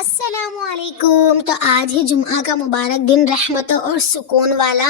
अस्सलामुअलैकुम। तो आज है जुम्मा का मुबारक दिन, रहमत और सुकून वाला।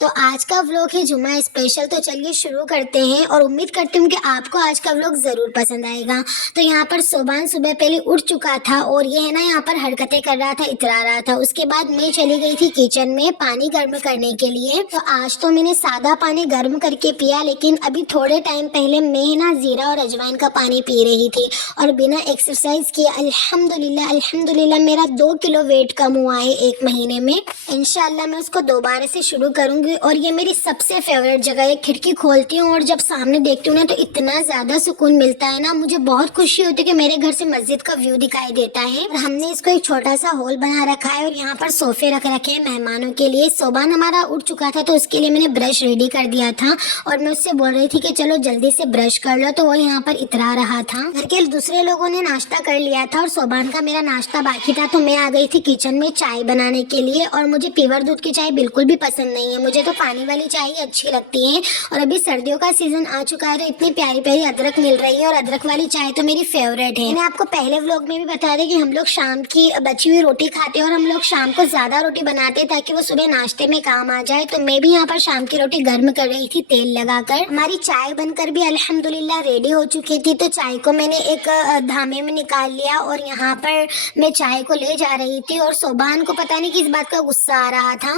तो आज का व्लॉग है जुम्मा स्पेशल। तो चलिए शुरू करते हैं और उम्मीद करती हूँ कि आपको आज का व्लॉग ज़रूर पसंद आएगा। तो यहाँ पर सोबान सुबह पहले उठ चुका था और ये है ना यहाँ पर हरकतें कर रहा था, इतरा रहा था। उसके बाद मैं चली गई थी किचन में पानी गर्म करने के लिए। तो आज तो मैंने सादा पानी गर्म करके पिया, लेकिन अभी थोड़े टाइम पहले मैं ना जीरा और अजवाइन का पानी पी रही थी और बिना एक्सरसाइज किए अल्हम्दुलिल्लाह अल्हम्दुलिल्लाह मेरा 2 किलो वेट कम हुआ है 1 महीने में। इंशाल्लाह मैं उसको दोबारा से शुरू करूंगी। और ये मेरी सबसे फेवरेट जगह है। खिड़की खोलती हूँ और जब सामने देखती हूँ ना तो इतना ज्यादा सुकून मिलता है ना, मुझे बहुत खुशी होती है कि मेरे घर से मस्जिद का व्यू दिखाई देता है। और हमने इसको एक छोटा सा हॉल बना रखा है और यहाँ पर सोफे रख रखे हैं मेहमानों के लिए। सोबान हमारा उठ चुका था तो उसके लिए मैंने ब्रश रेडी कर दिया था और मैं उससे बोल रही थी कि चलो जल्दी से ब्रश कर लो, तो वो यहाँ पर इतरा रहा था। घर के दूसरे लोगों ने नाश्ता कर लिया था और सोबान का मेरा नाश्ता बाकी था, तो मैं आ गई थी किचन में चाय बनाने के लिए। और मुझे प्योर दूध की चाय बिल्कुल भी पसंद नहीं है, मुझे तो पानी वाली चाय ही अच्छी लगती है। और अभी सर्दियों का सीजन आ चुका है तो इतनी प्यारी प्यारी अदरक मिल रही है और अदरक वाली चाय तो मेरी फेवरेट है। मैंने आपको पहले व्लॉग में भी बता दें कि हम लोग शाम की बची हुई रोटी खाते हैं और हम लोग शाम को ज्यादा रोटी बनाते हैं ताकि वो सुबह नाश्ते में काम आ जाए। तो मैं भी यहाँ पर शाम की रोटी गर्म कर रही थी तेल लगाकर। हमारी चाय बनकर भी अल्हम्दुलिल्लाह रेडी हो चुकी थी। तो चाय को मैंने एक धामे में निकाल लिया और यहाँ पर मैं चाय को ले जा रही थी और सोबान को पता नहीं किस बात का गुस्सा आ रहा था।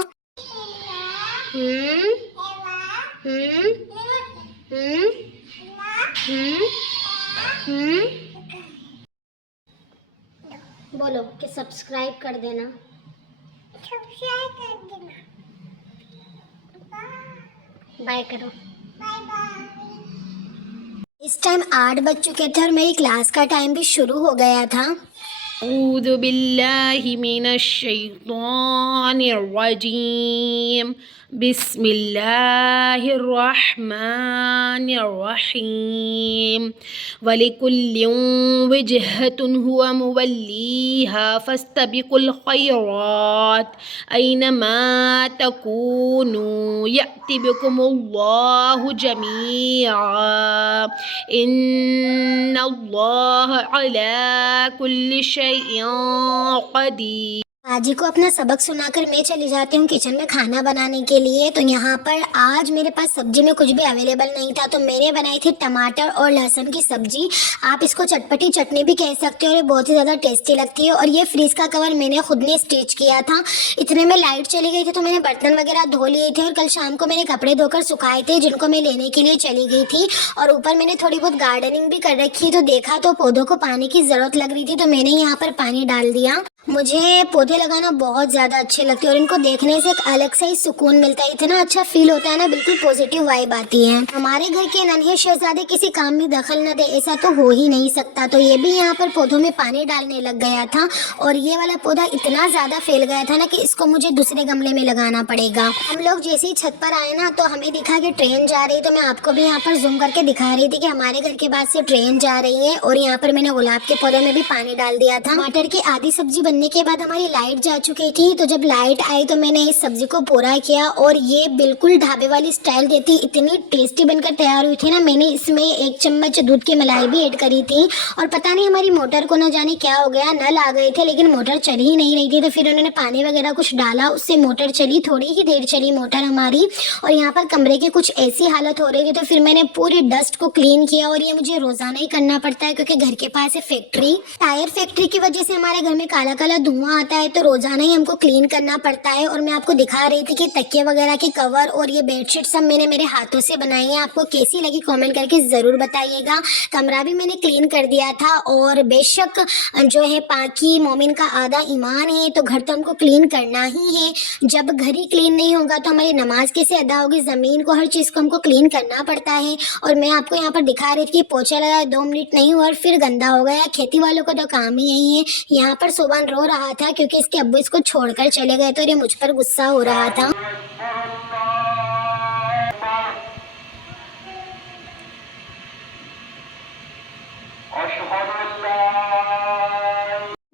हम्म हम्म हम्म हम्म हम्म बोलो कि सब्सक्राइब कर देना। बाय करो। इस टाइम 8 बज चुके थे और मेरी क्लास का टाइम भी शुरू हो गया था। अऊज़ु बिल्लाहि मिनश शैतानिर रजीम। बिस्मिल्लाहिर रहमानिर रहीम। वलिकुल्लिन वजहतुन हुवा मुवल्लीहा फस्तबिकुल खैरात ऐनमा तकूनु यअति बिकुमुल्लाहु जमीआ इन्नल्लाहा अला कुल्ली शैइन क़दीर। आजी को अपना सबक सुनाकर मैं चली जाती हूँ किचन में खाना बनाने के लिए। तो यहाँ पर आज मेरे पास सब्जी में कुछ भी अवेलेबल नहीं था, तो मैंने बनाई थी टमाटर और लहसुन की सब्जी। आप इसको चटपटी चटनी भी कह सकते हो और ये बहुत ही ज़्यादा टेस्टी लगती है। और ये फ्रीज का कवर मैंने खुद ने स्टिच किया था। इतने में लाइट चली गई थी तो मैंने बर्तन वगैरह धो लिए थे और कल शाम को मैंने कपड़े धोकर सुखाए थे जिनको मैं लेने के लिए चली गई थी। और ऊपर मैंने थोड़ी बहुत गार्डनिंग भी कर रखी, तो देखा तो पौधों को पानी की ज़रूरत लग रही थी तो मैंने यहाँ पर पानी डाल दिया। मुझे पौधे लगाना बहुत ज़्यादा अच्छे लगते हैं और इनको देखने से एक अलग सा ही सुकून मिलता है। इतना अच्छा फील होता है ना, बिल्कुल पॉजिटिव वाइब आती है। हमारे घर के नन्हे शहजादे किसी काम में दखल न दे ऐसा तो हो ही नहीं सकता। तो ये भी यहाँ पर पौधों में पानी डालने लग गया था और ये वाला पौधा इतना ज़्यादा फैल गया था ना कि इसको मुझे दूसरे गमले में लगाना पड़ेगा। हम लोग जैसे ही छत पर आए ना तो हमें दिखा कि ट्रेन जा रही, तो मैं आपको भी यहाँ पर जूम करके दिखा रही थी कि हमारे घर के पास से ट्रेन जा रही है। और यहाँ पर मैंने गुलाब के पौधे में भी पानी डाल दिया था। टमाटर की आधी सब्जी बनने के बाद हमारी लाइट जा चुकी थी, तो जब लाइट आई तो मैंने इस सब्जी को पूरा किया और ये बिल्कुल ढाबे वाली स्टाइल देती इतनी टेस्टी बनकर तैयार हुई थी ना। मैंने इसमें 1 चम्मच दूध की मलाई भी ऐड करी थी और पता नहीं हमारी मोटर को न जाने क्या हो गया, नल आ गए थे लेकिन मोटर चल ही नहीं रही थी। तो फिर उन्होंने पानी वगैरह कुछ डाला, उससे मोटर चली, थोड़ी ही देर चली मोटर हमारी। और यहाँ पर कमरे की कुछ ऐसी हालत हो रही थी तो फिर मैंने पूरी डस्ट को क्लीन किया। और ये मुझे रोजाना ही करना पड़ता है क्योंकि घर के पास है फैक्ट्री, टायर फैक्ट्री की वजह से हमारे घर में काला काला धुआं आता है, तो रोजाना ही हमको क्लीन करना पड़ता है। और मैं आपको दिखा रही थी कि तकिए वगैरह के कवर और ये बेडशीट सब मैंने मेरे हाथों से बनाई है। आपको कैसी लगी कमेंट करके जरूर बताइएगा। कमरा भी मैंने क्लीन कर दिया था और बेशक जो है पाकी मोमिन का आधा ईमान है, तो घर तो हमको क्लीन करना ही है। जब घर ही क्लीन नहीं होगा तो हमारी नमाज कैसे अदा होगी। जमीन को, हर चीज को हमको क्लीन करना पड़ता है। और मैं आपको यहाँ पर दिखा रही थी कि पोछा लगाया 2 मिनट नहीं हुआ और फिर गंदा हो गया। खेती वालों का तो काम ही यही है। यहाँ पर सोबान रो रहा था क्योंकि इसके अब्बू इसको छोड़कर चले गए, तो ये मुझ पर गुस्सा हो रहा था।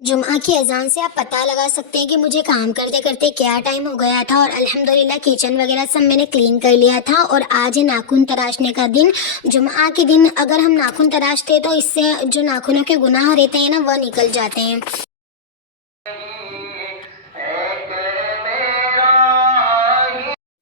जुम्मा की अजान से आप पता लगा सकते हैं कि मुझे काम करते करते क्या टाइम हो गया था। और अल्हम्दुलिल्लाह किचन वगैरह सब मैंने क्लीन कर लिया था। और आज है नाखून तराशने का दिन। जुम्मा के दिन अगर हम नाखून तराशते तो इससे जो नाखूनों के गुनाह रहते हैं ना वह निकल जाते हैं।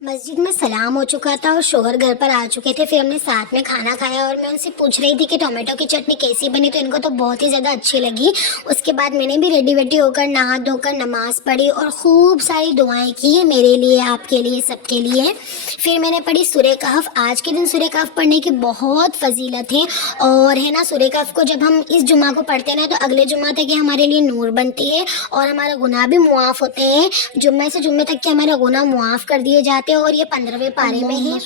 मस्जिद में सलाम हो चुका था और शोहर घर पर आ चुके थे। फिर हमने साथ में खाना खाया और मैं उनसे पूछ रही थी कि टोमेटो की चटनी कैसी बनी, तो इनको तो बहुत ही ज़्यादा अच्छी लगी। उसके बाद मैंने भी रेडी वेडी होकर नहा धोकर नमाज पढ़ी और खूब सारी दुआएं की है मेरे लिए, आपके लिए, सबके लिए। फिर मैंने पढ़ी सूरह कहफ। आज के दिन सूरह कहफ पढ़ने की बहुत फजीलत है और है ना, सूरह कहफ को जब हम इस जुमा को पढ़ते हैं ना, तो अगले जुमा तक ये हमारे लिए नूर बनती है और हमारा गुनाह भी मुआफ़ होते हैं। जुम्मे से जुम्मे तक के हमारा गुनाह मुआफ़ कर दिए जाते हैं और ये 15वें पारे में है।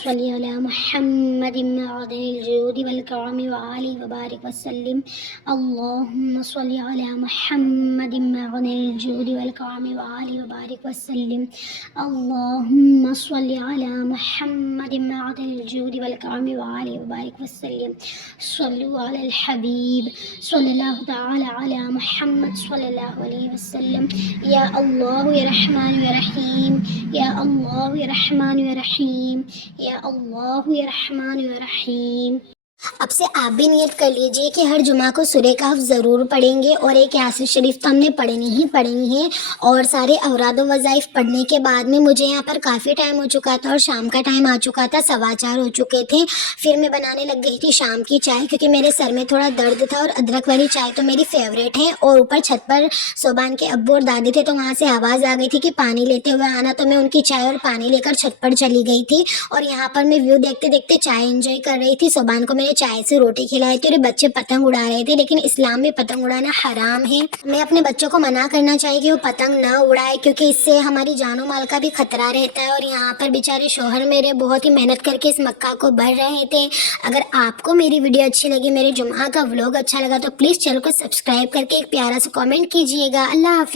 हबीब सल्लल्लाहु तआला अला मुहम्मद सल्लल्लाहु अलैहि वसल्लम। या अल्लाह या रहमान या रहीम, या अल्लाह या रहमान या रहीम, या अल्लाह या रहमान या रहीम। अब से आप भी नियत कर लीजिए कि हर जुमा को सूरह कहफ ज़रूर पढ़ेंगे और एक यासीन शरीफ तो हमने पढ़नी ही पढ़नी है। और सारे औराद व वज़ाइफ पढ़ने के बाद में मुझे यहाँ पर काफ़ी टाइम हो चुका था और शाम का टाइम आ चुका था, 4:15 हो चुके थे। फिर मैं बनाने लग गई थी शाम की चाय, क्योंकि मेरे सर में थोड़ा दर्द था और अदरक वाली चाय तो मेरी फेवरेट है। और ऊपर छत पर सोबान के अब्बू और दादी थे, तो वहाँ से आवाज़ आ गई थी कि पानी लेते हुए आना, तो मैं उनकी चाय और पानी लेकर छत पर चली गई थी। और यहाँ पर मैं व्यू देखते देखते चाय एंजॉय कर रही थी। सोबान को मैंने चाय से रोटी खिलाई थी और बच्चे पतंग उड़ा रहे थे, लेकिन इस्लाम में पतंग उड़ाना हराम है। मैं अपने बच्चों को मना करना चाहिए कि वो पतंग ना उड़ाए, क्योंकि इससे हमारी जानो माल का भी खतरा रहता है। और यहाँ पर बेचारे शोहर मेरे बहुत ही मेहनत करके इस मक्का को भर रहे थे। अगर आपको मेरी वीडियो अच्छी लगी, मेरे जुम्मा का व्लॉग अच्छा लगा, तो प्लीज़ चैनल को सब्सक्राइब करके एक प्यारा सा कॉमेंट कीजिएगा। अल्लाह हाफिज़।